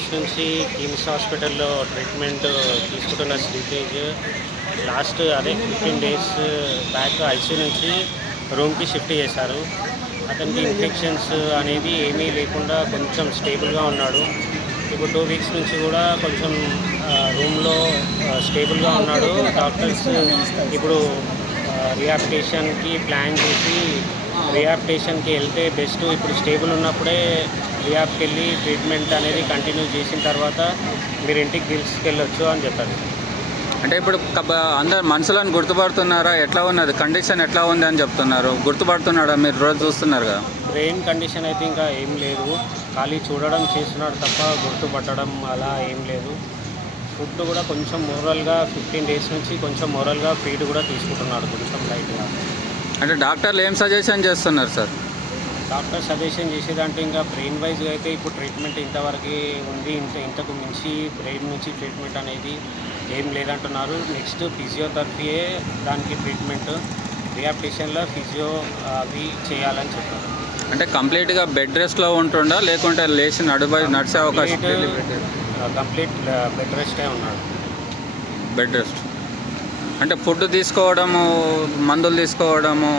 Days నుంచి కిమ్స్ హాస్పిటల్‌లో treatment తీసుకుంటున్న శ్రీతేజ్ అదే 15 డేస్ బ్యాక్ ఐసీయూ నుంచి రూమ్‌కి షిఫ్ట్ చేశారు. అతనికి ఇన్ఫెక్షన్స్ అనేది ఏమీ లేకుండా కొంచెం స్టేబుల్‌గా ఉన్నాడు. ఇప్పుడు 2 వీక్స్ నుంచి కూడా కొంచెం రూమ్‌లో స్టేబుల్‌గా ఉన్నాడు. డాక్టర్స్ ఇప్పుడు రిహాబిలిటేషన్‌కి ప్లాన్ చేసి రిహాబిలిటేషన్‌కి వెళ్తే బెస్ట్. ఇప్పుడు స్టేబుల్ ఉన్నప్పుడే రిహాబ్‌కి వెళ్ళి ట్రీట్మెంట్ అనేది కంటిన్యూ చేసిన తర్వాత మీరు ఇంటికి తీసుకెళ్ళొచ్చు అని చెప్పారు. అంటే ఇప్పుడు అందరు మనుషులను గుర్తుపడుతున్నారా? ఎట్లా ఉన్నది కండిషన్ ఎట్లా ఉంది అని చెప్తున్నారు. గుర్తుపడుతున్నాడా? మీరు రోజు చూస్తున్నారు కదా. బ్రెయిన్ కండిషన్ అయితే ఇంకా ఏం లేదు. ఖాళీ చూడడం చేస్తున్నాడు తప్ప గుర్తుపట్టడం అలా ఏం లేదు. ఫుడ్ కూడా కొంచెం మోరల్గా 15 డేస్ నుంచి కొంచెం మోరల్గా ఫీడ్ కూడా తీసుకుంటున్నాడు కొంచెం లైట్గా. అంటే డాక్టర్లు ఏం సజెషన్ చేస్తున్నారు సార్? డాక్టర్ సజెషన్ చేసేదంటే ఇంకా బ్రెయిన్ వైజ్గా అయితే ఇప్పుడు ట్రీట్మెంట్ ఇంతవరకు ఉంది. ఇంతకు మించి బ్రెయిన్ నుంచి ట్రీట్మెంట్ అనేది ఏం లేదంటున్నారు. నెక్స్ట్ ఫిజియోథెరపీయే దానికి ట్రీట్మెంట్. రిహాబిలిటేషన్లో ఫిజియో అవి చేయాలని చెప్పారు. అంటే కంప్లీట్గా బెడ్ రెస్ట్లో ఉంటుండా లేకుంటే లేచి నడిచే అవకాశం? కంప్లీట్ బెడ్ రెస్టే ఉన్నాడు. బెడ్ రెస్ట్ అంటే ఫుడ్ తీసుకోవడము, మందులు తీసుకోవడము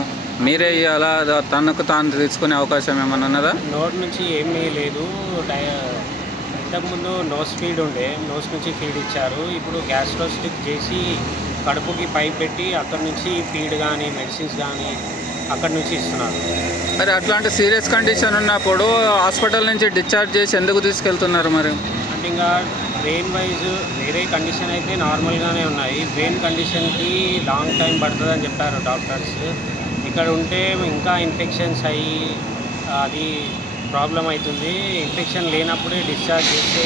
మీరే ఇవ్వాలా? తనకు తాను తీసుకునే అవకాశం ఏమైనా ఉన్నదా? నోట్ నుంచి ఏమీ లేదు. ఇంతకుముందు నోస్ ఫీడ్ ఉండే, నోస్ నుంచి ఫీడ్ ఇచ్చారు. ఇప్పుడు గ్యాస్ట్రో స్టిక్ చేసి కడుపుకి పైప్ పెట్టి అక్కడి నుంచి ఫీడ్ కానీ మెడిసిన్స్ కానీ అక్కడి నుంచి ఇస్తున్నారు. మరి అట్లాంటి సీరియస్ కండిషన్ ఉన్నప్పుడు హాస్పిటల్ నుంచి డిశ్చార్జ్ చేసి ఎందుకు తీసుకెళ్తున్నారు మరి? అంటే ఇంకా బ్రెయిన్ వైజ్ వేరే కండిషన్ అయితే నార్మల్గానే ఉన్నాయి. బ్రెయిన్ కండిషన్కి లాంగ్ టైం పడుతుందని చెప్పారు డాక్టర్స్. ఇక్కడ ఉంటే ఇంకా ఇన్ఫెక్షన్స్ అయ్యి అది ప్రాబ్లం అవుతుంది. ఇన్ఫెక్షన్ లేనప్పుడే డిశ్చార్జ్ చేస్తే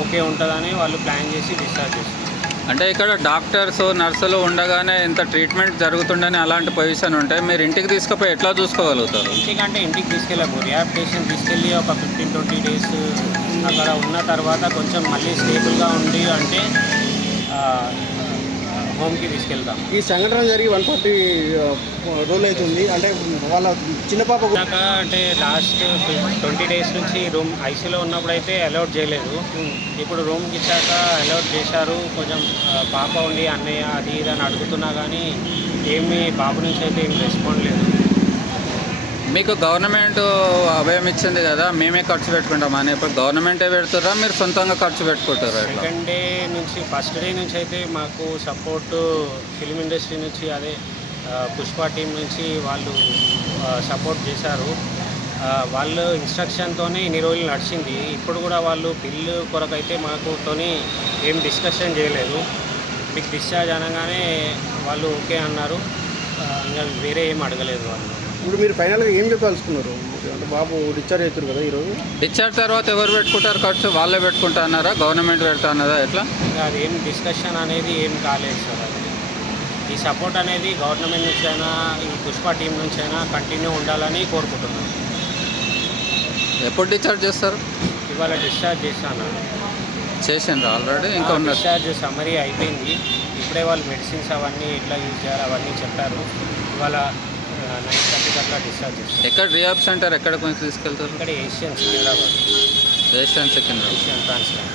ఓకే ఉంటుందని వాళ్ళు ప్లాన్ చేసి డిశ్చార్జ్ చేస్తారు. అంటే ఇక్కడ డాక్టర్స్ నర్సులు ఉండగానే ఇంత ట్రీట్మెంట్ జరుగుతుండని అలాంటి పొజిషన్ ఉంటే మీరు ఇంటికి తీసుకుపోయి ఎట్లా చూసుకోగలుగుతారు? ఇంటికి తీసుకెళ్ళము. రిహాబిలిటేషన్ తీసుకెళ్ళి ఒక 15-20 డేస్ అక్కడ ఉన్న తర్వాత కొంచెం మళ్ళీ స్టేబుల్గా ఉంది అంటే హోమ్కి తీసుకెళ్తాం. ఈ సంఘటన జరిగి 140 రోజులు అవుతుంది. అంటే వాళ్ళ చిన్న పాప అంటే లాస్ట్ 20 డేస్ నుంచి రూమ్ ఐసీలో ఉన్నప్పుడు అయితే అలౌట్ చేయలేదు. ఇప్పుడు రూమ్కి ఇచ్చాక అలౌట్ చేశారు. కొంచెం పాప ఉండి అన్నయ్య అది ఇది అని అడుగుతున్నా కానీ ఏమీ బాబు నుంచి అయితే ఏం రెస్పాండ్ లేదు. మీకు గవర్నమెంట్ అభయం ఇచ్చింది కదా, మేమే ఖర్చు పెట్టుకుంటామని. ఇప్పుడు గవర్నమెంటే పెడుతురా, మీరు సొంతంగా ఖర్చు పెట్టుకుంటారా? సెకండ్ డే నుంచి ఫస్ట్ డే నుంచి అయితే మాకు సపోర్ట్ ఫిలిం ఇండస్ట్రీ నుంచి అదే పుష్ప టీం నుంచి వాళ్ళు సపోర్ట్ చేశారు. వాళ్ళు ఇన్స్ట్రక్షన్తోనే ఇన్ని రోజులు నడిచింది. ఇప్పుడు కూడా వాళ్ళు బిల్లు కొరకైతే మాకుతోని ఏం డిస్కషన్ చేయలేదు. మీకు డిశ్చార్జ్ అనగానే వాళ్ళు ఓకే అన్నారు. ఇంకా వేరే ఏం అడగలేదు వాళ్ళు. ఇప్పుడు మీరు ఫైనల్గా ఏం చెప్పాల్సుకున్నారు? అంటే బాబు డిశ్చార్జ్ అవుతారు కదా ఈరోజు. డిశ్చార్జ్ తర్వాత ఎవరు పెట్టుకుంటారు ఖర్చు? వాళ్ళే పెట్టుకుంటా అన్నారా, గవర్నమెంట్ పెడతా అన్నదా, ఎట్లా? ఇంకా అది ఏం డిస్కషన్ అనేది ఏం కాలేదు సార్. అది ఈ సపోర్ట్ అనేది గవర్నమెంట్ నుంచి అయినా ఈ పుష్ప టీం నుంచి అయినా కంటిన్యూ ఉండాలని కోరుకుంటున్నాను. ఎప్పుడు డిశ్చార్జ్ చేస్తారు? ఇవాళ డిశ్చార్జ్ చేశాను. చేసిండ్రు ఆల్రెడీ? ఇంకా ఉన్నారు? డిశ్చార్జ్ సమ్మరీ అయిపోయింది. ఇప్పుడే వాళ్ళు మెడిసిన్స్ అవన్నీ ఎట్లా యూజ్ చేయాలి అవన్నీ చెప్పారు. ఇవాళ 9:30 అట్లా డిశ్చార్జ్ చేస్తారు. ఎక్కడ రిహాబ్ సెంటర్ ఎక్కడ కొంచెం తీసుకెళ్తారు? ఇక్కడ Asian Secunderabad. Asian Secunderabad. Asian transplant.